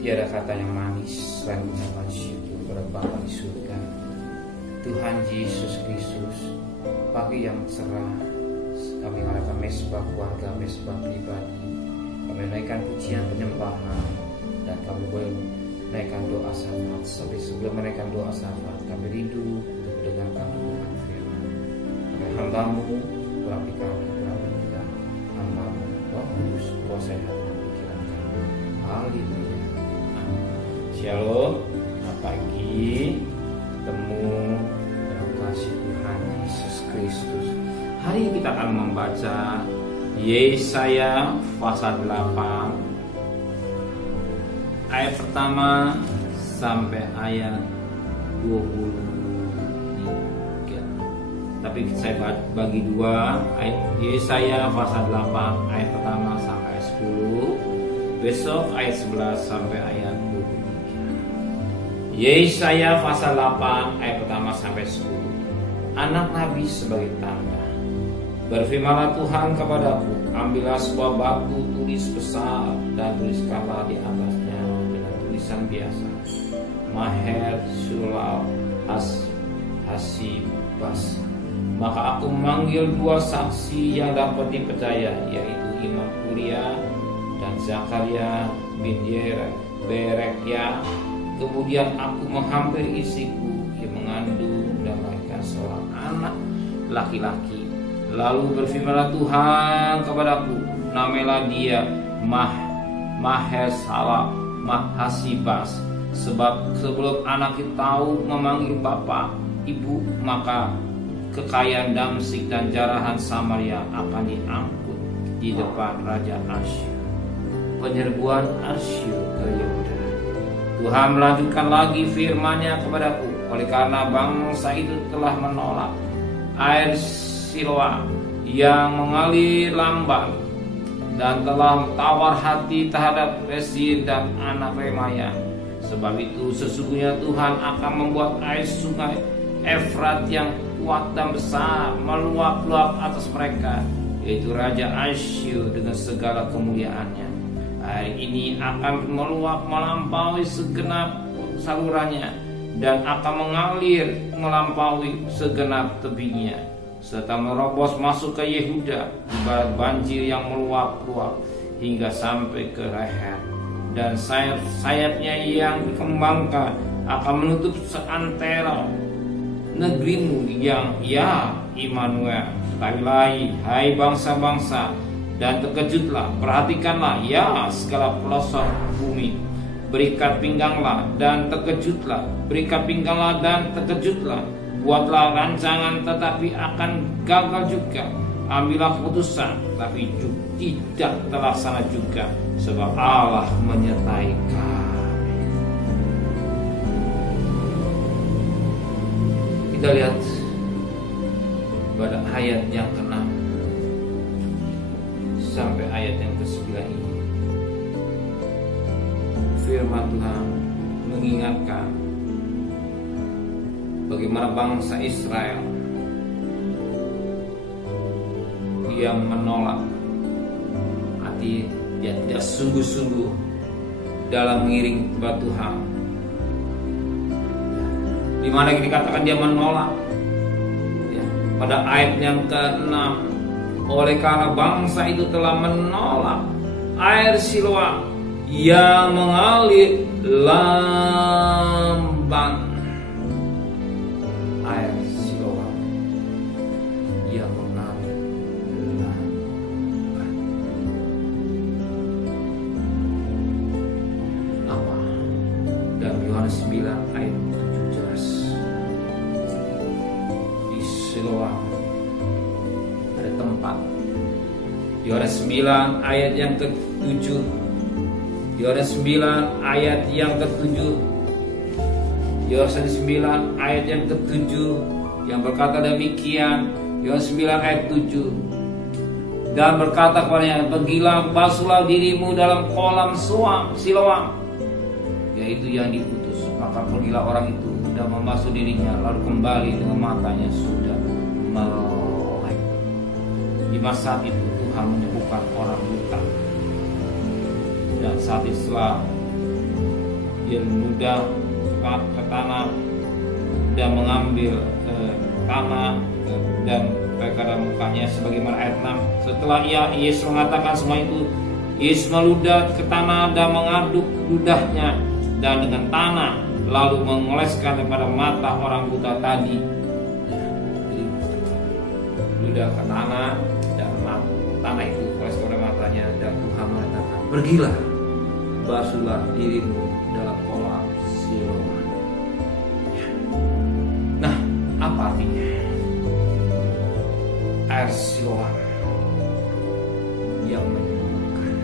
Tiada kata yang manis selain ucapan syukur kepada Bapa di surga. Tuhan Yesus Kristus, pagi yang cerah, kami mengadakan mesbah keluarga, mesbah pribadi. Kami menaikkan pujian penyembahan dan kami boleh menaikkan doa syafaat. Sebelum menaikkan doa syafaat, kami rindu untuk mendengarkan Tuhan firman. Kami hamba-Mu, tetapi kami benar-benar hamba-Mu. Roh Kudus, kuasai hati dan pikiran kami. Haleluya. Shalom. Pagi ketemu dalam kasih Tuhan Yesus Kristus. Hari ini kita akan membaca Yesaya pasal 8 ayat pertama sampai ayat 23. Tapi saya bagi dua, ayat Yesaya pasal 8 ayat pertama sampai ayat 10. Besok ayat 11 sampai ayat 23. Yesaya pasal 8 ayat pertama sampai 10. Anak nabi sebagai tanda. Berfirmanlah Tuhan kepadaku, ambillah sebuah batu tulis besar dan tuliskanlah di atasnya dengan tulisan biasa, Maher Sulal Hasibas. Maka aku memanggil dua saksi yang dapat dipercaya, yaitu Imam Uria dan Zakaria bin Berekya. Kemudian aku menghampiri istriku yang mengandung dan melahirkan seorang anak laki-laki. Lalu berfirmanlah Tuhan kepadaku, namailah dia Mahershala Mahasibas. Sebab sebelum anak itu tahu memanggil bapa ibu, maka kekayaan Damsyik dan jarahan Samaria akan diangkut di depan Raja Asyur. Penyerbuan Asyur ke Yehuda. Tuhan melanjutkan lagi firman-Nya kepadaku, oleh karena bangsa itu telah menolak air Siloam yang mengalir lamban dan telah tawar hati terhadap Rezin dan anak Remaya. Sebab itu sesungguhnya Tuhan akan membuat air sungai Efrat yang kuat dan besar meluap-luap atas mereka, yaitu Raja Asyur dengan segala kemuliaannya. Air ini akan meluap melampaui segenap salurannya dan akan mengalir melampaui segenap tepinya, serta merobos masuk ke Yehuda ibarat banjir yang meluap-luap hingga sampai ke leher, dan sayap-sayapnya yang dikembangkan akan menutup seantero negerimu yang Immanuel. Katakanlah, hai bangsa-bangsa, dan terkejutlah, perhatikanlah ya segala pelosok bumi. Berikat pingganglah dan terkejutlah, berikat pingganglah dan terkejutlah. Buatlah rancangan tetapi akan gagal juga. Ambillah keputusan tapi tidak terlaksana juga, sebab Allah menyertai kami. Kita lihat pada ayat yang ke-6 sampai ayat yang ke-9 ini. Firman Tuhan mengingatkan bagaimana bangsa Israel yang menolak, arti dia tidak sungguh-sungguh dalam mengiring kepada Tuhan. Di mana dikatakan dia menolak, ya, pada ayat yang ke-6, oleh karena bangsa itu telah menolak air Siloam yang mengalir lamban. Air Siloam yang mengalir lamban. Apa? Dalam Yohanes 9 ayat 7 jelas. Di Siloam ada tempat. Yohanes 9 ayat yang ke-7. Yohanes 9 ayat yang ke-7. Yohanes 9 ayat yang ke-7 yang berkata demikian. Yohanes 9 ayat 7. Dan berkata kepadanya, pergilah, basuhlah dirimu dalam kolam Siloam, yaitu yang diutus. Maka pergilah orang itu dan membasuh dirinya, lalu kembali dengan matanya sudah melek. Di masa itu Tuhan menyembuhkan orang buta. Dan saat itu setelah dia meludah ke tanah dan mengambil tanah dan pada mukanya, sebagaimana ayat 6. Setelah Yesus mengatakan semua itu, Yesus meludah ke tanah dan mengaduk ludahnya dan dengan tanah, lalu mengoleskan kepada mata orang buta tadi. Jadi ludah ke tanah dan tanah itu oles kepada matanya, dan Tuhan mengatakan, pergilah, basuhlah dirimu dalam kolam Siloam. Nah, apa artinya air Siloam yang menyembuhkan?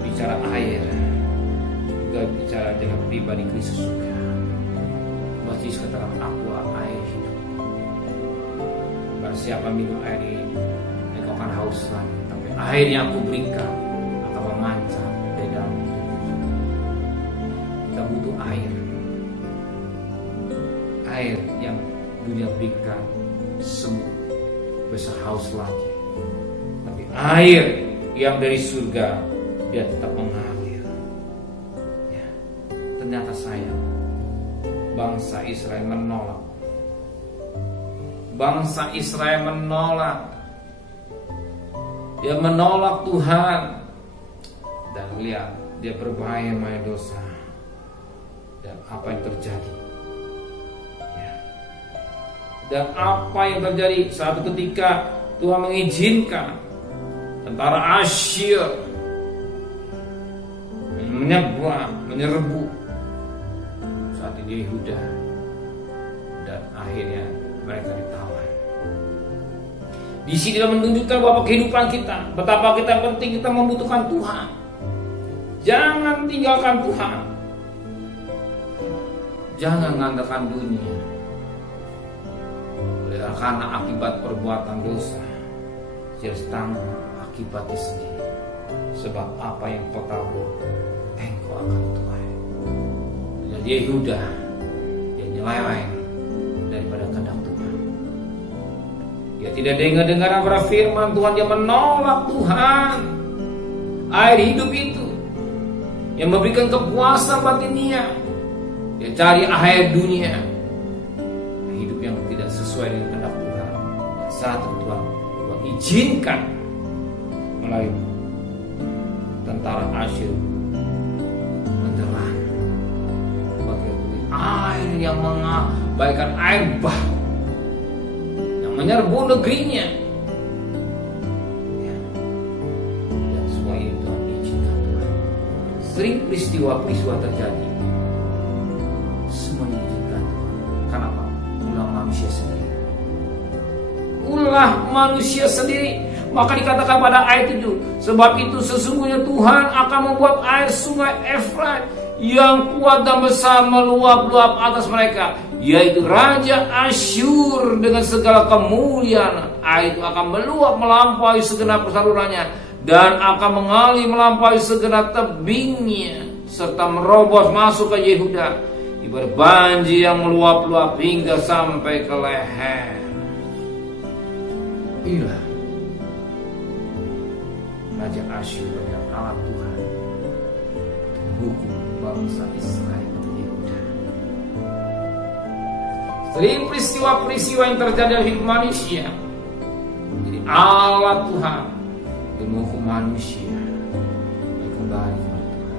Bicara air, juga bicara dengan pribadi Kristus juga. Yesus katakan, aku air hidup. Barang siapa minum air ini, engkau akan haus lagi, tapi air yang aku berikan akan memancar dari dalam hidup. Kita butuh air yang dunia berikan semua bisa haus lagi, tapi air yang dari surga dia tetap mengalir. Ya. Ternyata sayang, bangsa Israel menolak. Bangsa Israel menolak. Dia menolak Tuhan. Dan lihat, dia bermain-main dosa. Dan apa yang terjadi? Ya. Dan apa yang terjadi? Suatu ketika Tuhan mengizinkan tentara Asyur menyerbu saat ini Yehuda, dan akhirnya mereka ditawan. Di sini menunjukkan bahwa kehidupan kita, betapa kita penting kita membutuhkan Tuhan. Jangan tinggalkan Tuhan. Jangan mengandalkan dunia. Karena akibat perbuatan dosa, dia harus tanggung akibatnya sendiri. Sebab apa yang kau tabur, engkau akan tuai. Dan Yehuda, dia nyeleweng daripada kehendak Tuhan. Dia tidak dengar apa firman Tuhan, dia menolak Tuhan. Air hidup itu yang memberikan kepuasan batinnya, dia cari air dunia, hidup yang tidak sesuai dengan kehendak Tuhan. Dan saat itu Tuhan izinkan melalui tentara Asyur menelan bagaimana air yang mengabaikan air bah yang menyerbu negerinya. Ya. Dan semua itu Tuhan izinkan Tuhan. Sering peristiwa-peristiwa terjadi, semuanya izinkan Tuhan. Kenapa? Ulah manusia sendiri. Ulah manusia sendiri. Maka dikatakan pada ayat 7, sebab itu sesungguhnya Tuhan akan membuat air sungai Efrat yang kuat dan besar meluap-luap atas mereka, yaitu Raja Asyur dengan segala kemuliaan. Air itu akan meluap melampaui segenap salurannya dan akan mengalir melampaui segenap tebingnya, serta merobos masuk ke Yehuda, ibarat banjir yang meluap-luap hingga sampai ke leher. Inilah Raja Asyur dengan alat Tuhan menghukum bangsa Israel atau Yehuda. Sering peristiwa-peristiwa yang terjadi dalam hidup manusia jadi alat Tuhan untuk menghukum manusia baik kembali kepada Tuhan.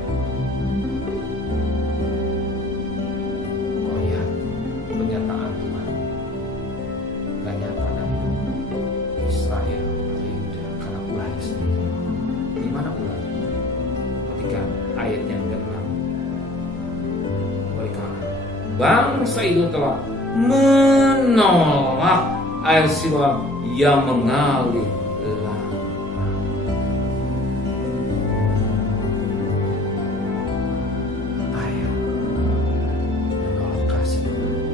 Oh ya, pernyataan Tuhan kenyataan Israel atau Yehuda karena ulahnya sendiri. Di mana ulah? Ketika ayat yang ke-6, oleh karena bangsa itu telah menolak air Siloam yang mengalir lama. Ayat menolak kasih Tuhan.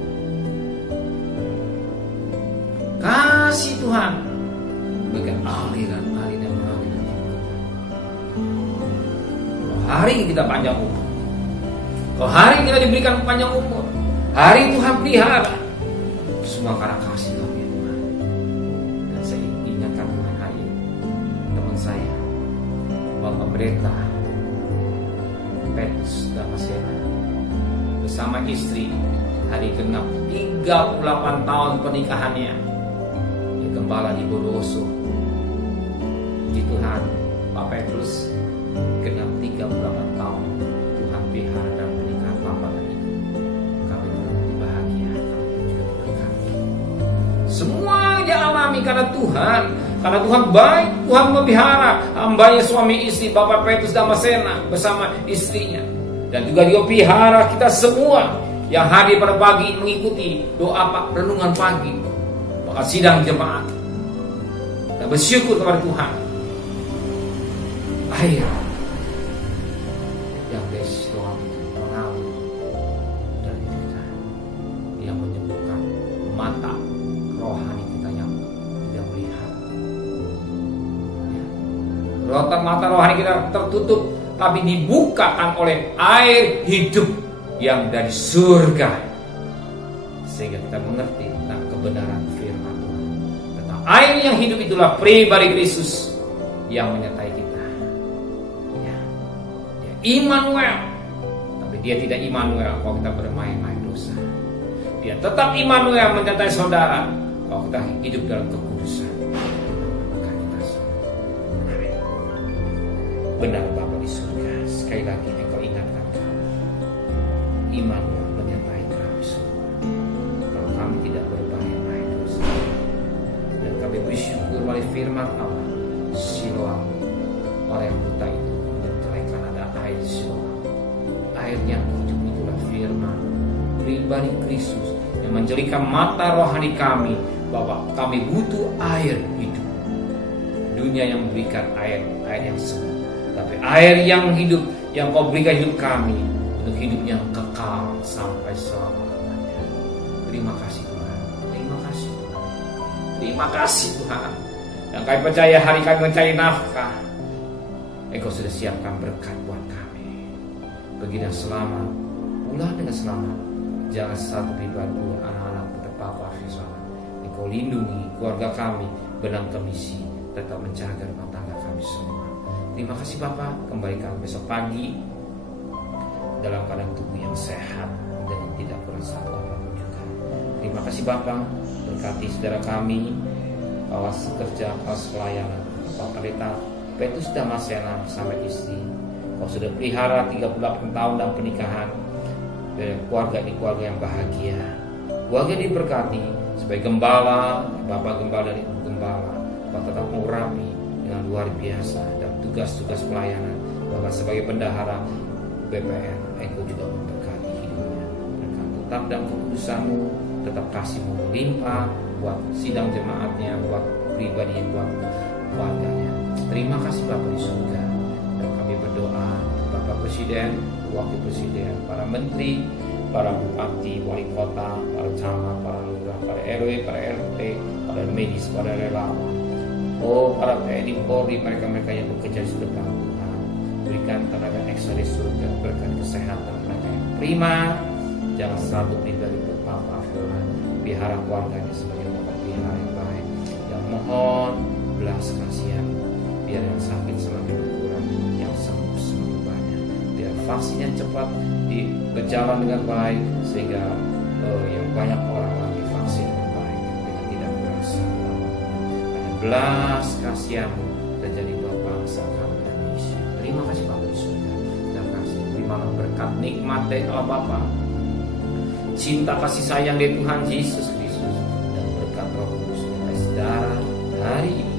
Kasih Tuhan bagai aliran-aliran yang mengalir dalam hidup kita. Kalau hari kita panjang umur, kalau hari kita diberikan panjang umur, hari Tuhan pelihara, semua karena kasih Tuhan ya Tuhan. Dan saya ingatkan Tuhan hari ini, teman saya, Bapak Pendeta Petrus Damascena bersama istri hari genap 38 tahun pernikahannya. Dia gembala di Bondowoso. Di Tuhan, Pak Petrus genap 38 tahun Tuhan pelihara dan pernikahan Bapak dan Ibu. Kami bahagia, kami juga berkati. Semua dia alami karena Tuhan. Karena Tuhan baik, Tuhan memelihara hambanya suami istri Bapak Petrus Damascena bersama istrinya. Dan juga dia pelihara kita semua yang hadir pada pagi mengikuti doa renungan pagi, bahkan sidang jemaat. Dan bersyukur kepada Tuhan. Air yang dari Siloam itu mengalir dari kita, yang menyembuhkan mata rohani kita yang tidak melihat. Rotak mata rohani kita tertutup, tapi dibukakan oleh air hidup yang dari surga, sehingga kita mengerti tentang kebenaran firman Tuhan. Tentang air yang hidup itulah pribadi Kristus yang menyertai kita. Ya. Dia Immanuel, tapi dia tidak Immanuel kalau kita bermain-main dosa. Dia tetap Immanuel menyertai saudara kalau kita hidup dalam kekudusan. Benar Bapa di surga, sekali lagi Engkau ingatkan kami, Immanuel menyertai kami semua kalau kami tidak bermain-main dosa. Dan kami bersyukur oleh firman Allah, Siloam, orang yang buta itu menceraikan ada air Siloam. Air yang hidup itulah firman pribadi Kristus yang menjadikan mata rohani kami bahwa kami butuh air hidup. Dunia yang memberikan air yang semu, tapi air yang hidup yang Kau berikan hidup kami untuk hidup yang kekal sampai selama-lamanya. Terima kasih Tuhan. Terima kasih Tuhan. Terima kasih Tuhan. Dan kami percaya hari kami mencari nafkah, Engkau sudah siapkan berkat buat kami. Pergi dengan selamat, pulang dengan selamat. Jangan satu pribadi anak-anak terpapar virus. Engkau lindungi keluarga kami, benang kemisi, tetap menjaga rumah tangga kami semua. Terima kasih Bapak, kembalikan besok pagi dalam keadaan tubuh yang sehat dan tidak kurang satu apapun juga. Terima kasih Bapak, berkati saudara kami, awas kerja, awas pelayanan, Bapak Pendeta Petrus Damascena bersama istri. Kau sudah pelihara 38 tahun dalam pernikahan, dan keluarga ini keluarga yang bahagia. Keluarga ini diberkati sebagai gembala, Bapak gembala dan Ibu gembala, Bapak tetap mengurapi dengan luar biasa dan tugas-tugas pelayanan. Bapak sebagai bendahara BPN, Engkau juga memberkati hidupnya. Berkat tetap dalam kekudusan-Mu, tetap kasih-Mu melimpah buat sidang jemaatnya, buat pribadi, buat keluarganya. Terima kasih Bapak di surga. Dan kami berdoa Bapak Presiden, Wakil Presiden, para Menteri, para Bupati, Wali Kota, para camat, para lurah, para RW, para RT, para medis, para relawan, para TNI Polri, mereka-mereka yang bekerja di depan Tuhan, berikan tenaga ekstra di surga, berkat kesehatan mereka yang prima. Jangan satu pribadi berpapa firman, pelihara keluarganya sebagai bapak pelihara yang baik. Yang mohon belas kasihan, biar yang sakit semakin berkurang, yang sembuh semakin banyak, biar vaksinnya cepat berjalan dengan baik, sehingga yang banyak orang divaksin dengan baik dengan tidak kurang satu. Belas kasihan terjadi buat bangsa kami Indonesia. Terima kasih Bapak di surga. Terima kasih. Terimalah berkat nikmat dari Allah Bapa, cinta kasih sayang dari Tuhan Yesus Kristus, dan berkat Roh Kudus dari saudara hari ini